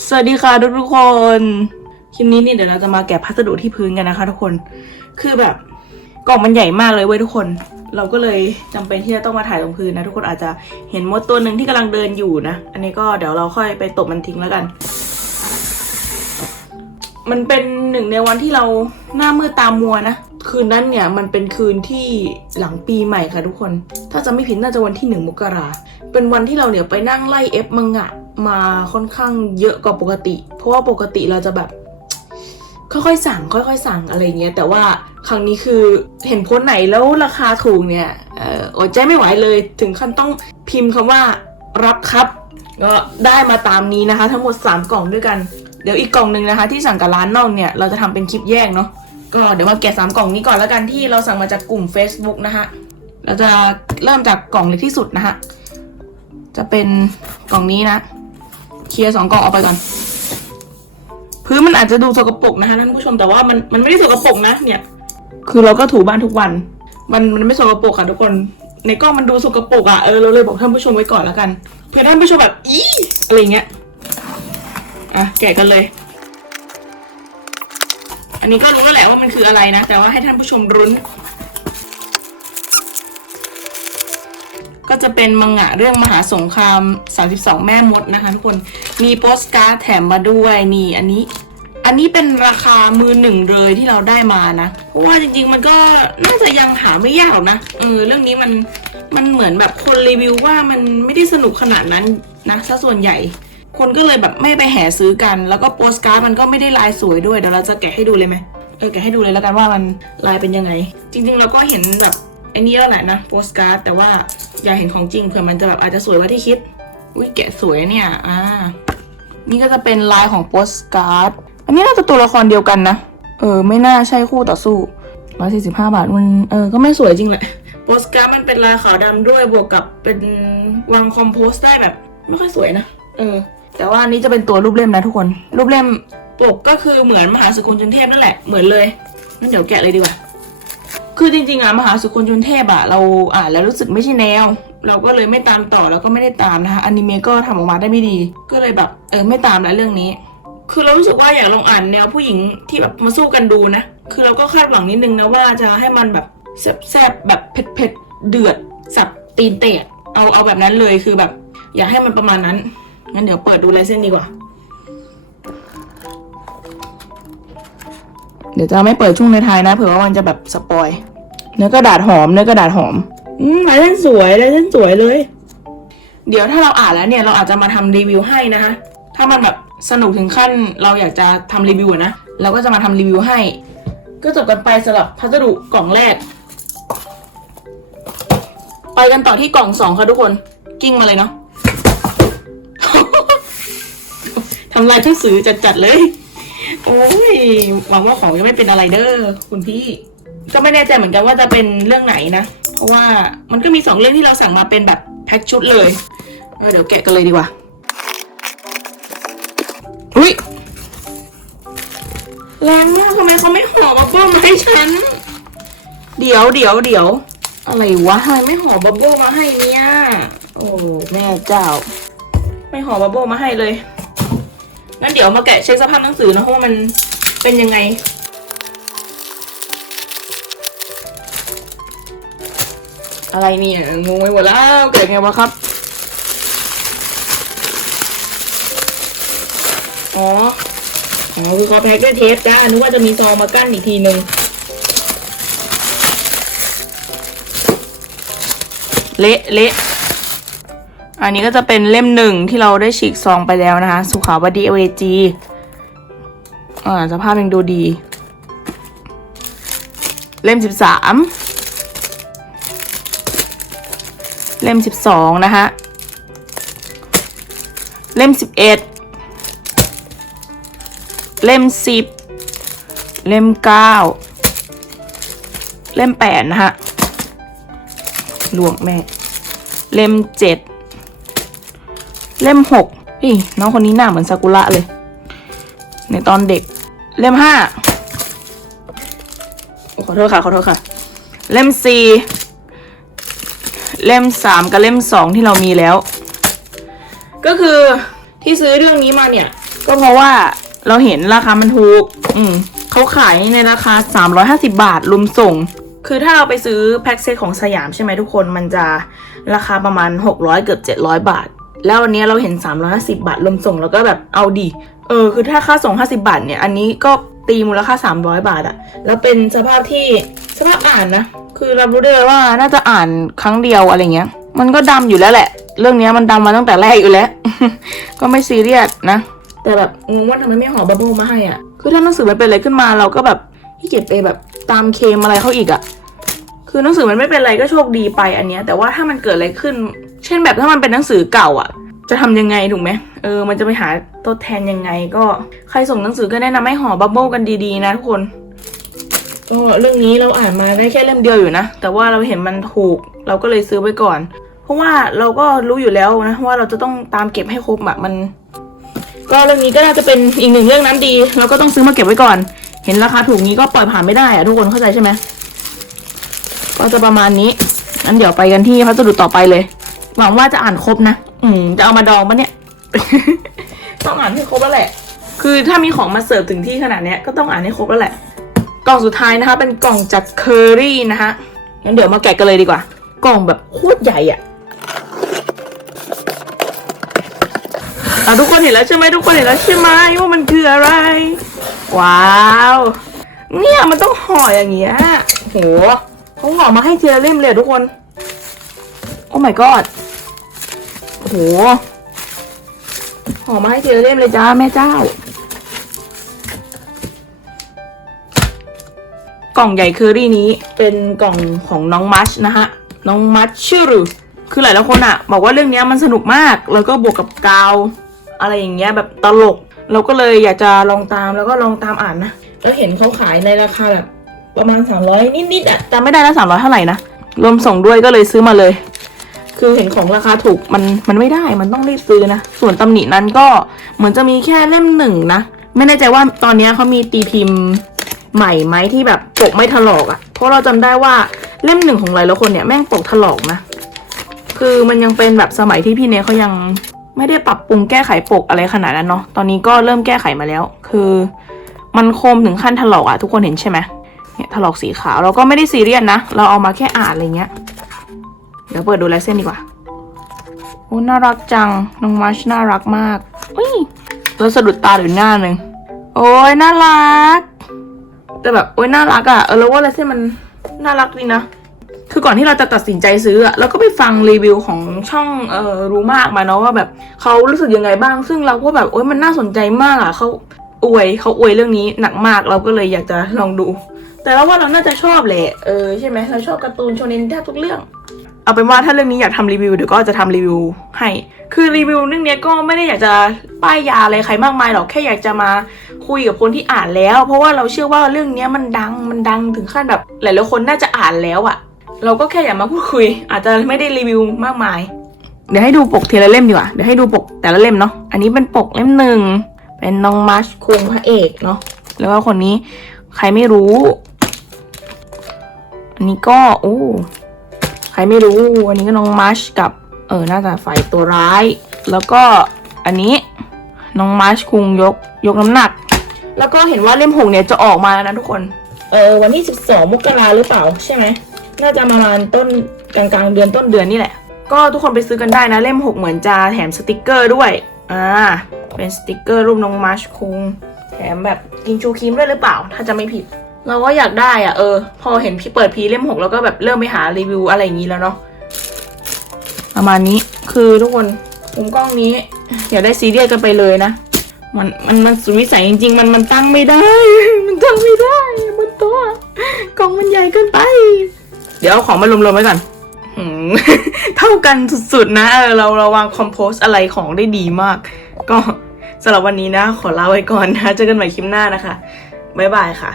สวัสดีค่ะทุกทุกคนคลิปนี้นี่เดี๋ยวเราจะมาแกะพัสดุที่พื้นกันนะคะทุกคนคือแบบกล่องมันใหญ่มากเลยเว้ยทุกคน เราก็เลยจำเป็นที่จะต้องมาถ่ายตรงพื้นนะทุกคนอาจจะเห็นมดตัวหนึ่งที่กำลังเดินอยู่นะ อันนี้ก็เดี๋ยวเราค่อยไปตบมันทิ้งแล้วกัน มันเป็นหนึ่งในวันที่เราหน้ามืดตามัวนะคืนนั้นเนี่ยมันเป็นคืนที่หลังปีใหม่ค่ะทุกคน ถ้าจะไม่ผิดน่าจะวันที่หนึ่งมกราเป็นวันที่เราเนี่ยไปนั่งไล่เอฟมังงะ มาค่อนข้างเยอะกว่าปกติ เพราะว่าปกติเราจะแบบ ค่อยๆสั่ง ค่อยๆสั่งอะไรเงี้ยแต่ว่าครั้งนี้คือเห็นโพสไหนแล้วราคาถูกเนี่ยอดใจไม่ไหวเลยถึงขั้นต้องพิมพ์คำว่ารับครับ ก็ได้มาตามนี้นะคะ ทั้งหมด 3 กล่องด้วยกันเดี๋ยวอีกกล่องหนึ่งนะคะ ที่สั่งกับร้านนอกเนี่ยเราจะทำเป็นคลิปแยกเนาะก็เดี๋ยวมาแกะสามกล่องนี้ก่อนแล้วกันที่เราสั่งมาจากกลุ่ม Facebook นะคะเราจะเริ่มจากกล่องเล็กที่สุดนะคะจะเป็นกล่องนี้นะ เคลียร์สองกล่องออกไปก่อน พื้นมันอาจจะดูสกปรกนะคะท่านผู้ชมแต่ว่ามันมันไม่ได้สกปรกนะ เนี่ย คือเราก็ถูบ้านทุกวัน มันมันไม่สกปรกค่ะทุกคน ในกล้องมันดูสกปรกอะเออเราเลยบอกท่านผู้ชมไว้ก่อนแล้วกันเผื่อท่านผู้ชมแบบอีอะไรเงี้ยอะแกะกันเลย อันนี้ก็รู้แล้วแหละว่ามันคืออะไรนะ แต่ว่าให้ท่านผู้ชมรุ้น ก็จะเป็นมังงะเรื่องมหาสงคราม 32 แม่มดนะคะทุกคนมีโปสการ์ดแถมมาด้วยนี่อันนี้ อันนี้เป็นราคามือหนึ่งเลยที่เราได้มานะ เพราะว่าจริงๆมันก็น่าจะยังหาไม่ยากหรอกนะเออเรื่องนี้มันมันเหมือนแบบคนรีวิวว่ามันไม่ได้สนุกขนาดนั้นนะซะส่วนใหญ่ คนก็เลยแบบไม่ไปแห่ซื้อกัน แล้วก็โปสการ์ดมันก็ไม่ได้ลายสวยด้วยเดี๋ยวเราจะแกะให้ดูเลยไหมเออแกะให้ดูเลยแล้วกันว่ามันลายเป็นยังไง จริง ๆ เราก็เห็นแบบ ไอ้นี่แล้วแหละนะโปสการ์ดแต่ว่าอยากเห็นของจริงเผื่อมันจะแบบอาจจะสวยกว่าที่คิดอุ้ยแกะสวยเนี่ย อ่า นี่ก็จะเป็นลายของโปสการ์ด อันนี้น่าจะตัวละครเดียวกันนะ เออ ไม่น่าใช่คู่ต่อสู้ร้อยสี่สิบห้าบาท มัน เออ ก็ไม่สวยจริงแหละ โปสการ์ดมันเป็นลายขาวดำด้วย บวกกับเป็นวางคอมโพสได้แบบ ไม่ค่อยสวยนะ เออ แต่ว่าอันนี้จะเป็นตัวรูปเล่มนะทุกคน รูปเล่มปกก็คือเหมือนมหาสกุลจุนเทพนั่นแหละ เหมือนเลยงั้นเดี๋ยวแกะเลยดีกว่า คือจริงๆอะมหาสุคนจุนเทพอะเราอ่านแล้วรู้สึกไม่ใช่แนว เราก็เลยไม่ตามต่อแล้วก็ไม่ได้ตามนะคะอนิเมะก็ทำออกมาได้ไม่ดี ก็เลยแบบเออไม่ตามแล้วเรื่องนี้ คือเรารู้สึกว่าอยากลองอ่านแนวผู้หญิงที่แบบมาสู้กันดูนะ คือเราก็คาดหวังนิดนึงนะว่าจะให้มันแบบแซ่บๆแบบเผ็ดๆเดือดสับตีนเตะเอาเอาแบบนั้นเลยคือแบบ อยากให้มันประมาณนั้นงั้นเดี๋ยวเปิดดูลายเส้นดีกว่า เดี๋ยวจะไม่เปิดช่วงในท้ายนะเผื่อว่ามันจะแบบสปอย เนื้อกระดาษหอมเนื้อกระดาษหอม อืมลายเส้นสวยลายเส้นสวยเลย เดี๋ยวถ้าเราอ่านแล้วเนี่ยเราอาจจะมาทำรีวิวให้นะคะ ถ้ามันแบบสนุกถึงขั้นเราอยากจะทำรีวิวอะนะเราก็จะมาทำรีวิวให้ ก็จบกันไปสำหรับพัสดุกล่องแรก ไปกันต่อที่กล่องสองค่ะทุกคนกิ้งมาเลยเนาะทำลายหนังสือจัดๆเลย โอ้ยหวังว่าของจะไม่เป็นอะไรเด้อคุณพี่ ก็ไม่แน่ใจเหมือนกันว่าจะเป็นเรื่องไหนนะ เพราะว่ามันก็มีสองเรื่องที่เราสั่งมาเป็นแบบแพ็คชุดเลยเดี๋ยวแกะกันเลยดีกว่าอุ้ยแรงมากทำไมเขาไม่ห่อบับเบิ้ลมาให้ฉัน เดี๋ยวเดี๋ยวเดี๋ยวอะไรวะทำไมไม่ห่อบับเบิ้ลมาให้เนี่ย โอ้แม่เจ้า ไม่ห่อบับเบิ้ลมาให้เลย งั้นเดี๋ยวมาแกะเช็คสภาพหนังสือนะว่ามันเป็นยังไง อะไรเนี่ยงงไปหมดแล้วเกิดไงวะครับ อ๋อ อ๋อคือเขาแพ็กด้วยเทปจ้านึกว่าจะมีซองมากั้นอีกทีนึงเละเละ อันนี้ก็จะเป็นเล่มหนึ่งที่เราได้ฉีกซองไปแล้วนะคะ สุขาวดีเอเวจีอ่าสภาพยังดูดี เล่มสิบสามเล่มสิบสองนะคะเล่มสิบเอ็ดเล่มสิบเล่มเก้าเล่มแปดนะคะลวงแม่ เล่มเจ็ด เล่มหกนี่น้องคนนี้หน้าเหมือนซากุระเลย ในตอนเด็ก เล่มห้าขอโทษค่ะ ขอโทษค่ะ เล่มสี่เล่มสามกับเล่มสองที่เรามีแล้ว ก็คือที่ซื้อเรื่องนี้มาเนี่ย ก็เพราะว่าเราเห็นราคามันถูก อืมเขาขายในราคา 350 บาทรวมส่ง คือถ้าเราไปซื้อแพ็กเซตของสยามใช่ไหมทุกคน มันจะราคาประมาณ 600 เกือบ 700 บาท แล้ววันนี้เราเห็น 350 บาทรวมส่งแล้วก็แบบเอาดี เออ คือถ้าค่าส่ง 50 บาทเนี่ย อันนี้ก็ตีมูลค่า 300 บาทอะแล้วเป็นสภาพที่สภาพอ่านนะ คือเรารู้ได้เลยว่าน่าจะอ่านครั้งเดียวอะไรเงี้ย มันก็ดำอยู่แล้วแหละ เรื่องนี้มันดำมาตั้งแต่แรกอยู่แล้ว ก็ไม่ซีเรียสนะ แต่แบบงงว่าทำไมไม่ห่อบับเบิ้ลมาให้อะ คือถ้าหนังสือมันเป็นอะไรขึ้นมาเราก็แบบที่เก็บไปแบบตามเคมอะไรเขาอีกอะคือหนังสือมันไม่เป็นไรก็โชคดีไปอันเนี้ย แต่ว่าถ้ามันเกิดอะไรขึ้น เช่นแบบถ้ามันเป็นหนังสือเก่าอะ จะทำยังไงถูกไหมเออ มันจะไปหาตัวแทนยังไง ก็ใครส่งหนังสือก็แนะนำให้ห่อบับเบิ้ลกันดีๆ นะทุกคนก็เรื่องนี้เราอ่านมาได้แค่เล่มเดียวอยู่นะ แต่ว่าเราเห็นมันถูก เราก็เลยซื้อไว้ก่อน เพราะว่าเราก็รู้อยู่แล้วนะว่าเราจะต้องตามเก็บให้ครบอะมัน ก็เรื่องนี้ก็น่าจะเป็นอีกหนึ่งเรื่องน้ำดีเราก็ต้องซื้อมาเก็บไว้ก่อน เห็นราคาถูกนี้ก็ปล่อยผ่านไม่ได้อะทุกคนเข้าใจใช่ไหมก็จะประมาณนี้งั้นเดี๋ยวไปกันที่พัสดุต่อไปเลย หวังว่าจะอ่านครบนะ อืม จะเอามาดองปะเนี่ย ต้องอ่านให้ครบแล้วแหละ คือถ้ามีของมาเสิร์ฟถึงที่ขนาดเนี้ยก็ต้องอ่านให้ครบแล้วแหละ กล่องสุดท้ายนะคะ เป็นกล่องจากเคอรี่นะคะงั้นเดี๋ยวมาแกะกันเลยดีกว่า กล่องแบบโคตรใหญ่อะอะทุกคนเห็นแล้วใช่ไหมทุกคนเห็นแล้วใช่ไหมว่ามันคืออะไร ว้าว เนี่ยมันต้องห่ออย่างเงี้ยโหเขาห่อมาให้ทีละเล่มเลยอะทุกคน โอ้ my god โอ้โหห่อมาให้ทีละเล่มเลยจ้าแม่เจ้า กล่องใหญ่เคอรี่นี้เป็นกล่องของน้องมัชนะฮะ น้องมัชชื่อรือคือหลายๆคนอะบอกว่าเรื่องนี้มันสนุกมาก แล้วก็บวกกับกาว อะไรอย่างเงี้ยแบบตลก เราก็เลยอยากจะลองตามแล้วก็ลองตามอ่านนะ แล้วเห็นเขาขายในราคาแบบประมาณ 300 นิดๆอะแต่ไม่ได้นะ300 เท่าไหร่นะ รวมส่งด้วยก็เลยซื้อมาเลย คือเห็นของราคาถูกมันมันไม่ได้มันต้องรีบซื้อนะ ส่วนตำหนินั้นก็เหมือนจะมีแค่เล่มหนึ่งนะ ไม่แน่ใจว่าตอนนี้เขามีตีพิมพ์ใหม่ไหมที่แบบปกไม่ถลอกอะ่ะ เพราะเราจำได้ว่าเล่มหนึ่งของหลายๆคนเนี่ยแม่งปกถลอกนะ คือมันยังเป็นแบบสมัยที่พี่เนยเขายังไม่ได้ปรับปรุงแก้ไขปกอะไรขนาดนั้นเนาะ ตอนนี้ก็เริ่มแก้ไขมาแล้ว คือมันคมถึงขั้นถลอกอะ่ะทุกคนเห็นใช่ไหมเนี่ยถลอกสีขาวเราก็ไม่ได้ซีเรียสนะ เราเอามาแค่อ่านอะไรเงี้ย เดี๋ยวเปิดดูลายเส้นดีกว่าโอ้น่ารักจัง น้องมัชน่ารักมากอุ้ยแล้วสะดุดตาอยู่หน้าหนึ่งโอ้ยน่ารัก แต่แบบโอ๊ยน่ารักอะ่ะเออแล้วว่าลายเส้นมันน่ารักดีนะคือก่อนที่เราจะตัดสินใจซื้ออะเราก็ไปฟังรีวิวของช่องเออรู้มากมาเนาะว่าแบบเขารู้สึกยังไงบ้าง ซึ่งเราก็แบบโอ๊ยมันน่าสนใจมากอะ่ะเขาอวยเขาอวยเรื่องนี้หนักมากเราก็เลยอยากจะลองดู แต่เราว่าเราน่าจะชอบแหละเออใช่ไหมเราชอบการ์ตูนโชเนนแทบทุกเรื่อง เอาเป็นว่าถ้าเรื่องนี้อยากทำรีวิวเดี๋ยวก็จะทำรีวิวให้ คือรีวิวเรื่องนี้ก็ไม่ได้อยากจะป้ายยาอะไรใครมากมายหรอกแค่อยากจะมาคุยกับคนที่อ่านแล้ว เพราะว่าเราเชื่อว่าเรื่องนี้มันดังมันดังถึงขั้นแบบ หลายๆคนน่าจะอ่านแล้วอะเราก็แค่อยากมาพูดคุย อาจจะไม่ได้รีวิวมากมาย เดี๋ยวให้ดูปกทีละเล่มดีกว่าเดี๋ยวให้ดูปกแต่ละเล่มเนาะอันนี้เป็นปกเล่มหนึ่งเป็นน้องมัชคุงพระเอกเนาะแล้วก็คนนี้ใครไม่รู้ อันนี้ก็โอ้ ใครไม่รู้อันนี้ก็น้องมัชกับเออน่าจะฝ่ายตัวร้าย แล้วก็อันนี้น้องมัชคุงยกยกน้ำหนัก แล้วก็เห็นว่าเล่มหกเนี่ยจะออกมาแล้วนะทุกคน เออวันที่12มกราหรือเปล่าใช่ไหมน่าจะประมาณต้นกลางกลางเดือนต้นเดือนนี่แหละ ก็ทุกคนไปซื้อกันได้นะเล่มหกเหมือนจะแถมสติกเกอร์ด้วยอ่าเป็นสติกเกอร์รูปน้องมัชคุงแถมแบบกินชูครีมด้วยหรือเปล่า ถ้าจะไม่ผิด เราก็อยากได้อะเออ พอเห็นพี่เปิดพีเล่มหกแล้วก็แบบเริ่มไปหารีวิวอะไรอย่างนี้แล้วเนาะประมาณนี้คือทุกคนมุมกล้องนี้อย่าได้ซีเรียสกันไปเลยนะ มันมันมันสุดวิสัยจริง ๆ มันมันตั้งไม่ได้ มันตั้งไม่ได้บนโต๊ะกล่องมันใหญ่เกินไป เดี๋ยวเอาของมารวมๆไว้ก่อนเท่ากันสุดๆนะเออเราเราวางคอมโพสอะไรของได้ดีมาก ก็สำหรับวันนี้นะ ขอลาไว้ก่อนนะเจอกันใหม่คลิปหน้านะคะบ๊ายบายค่ะ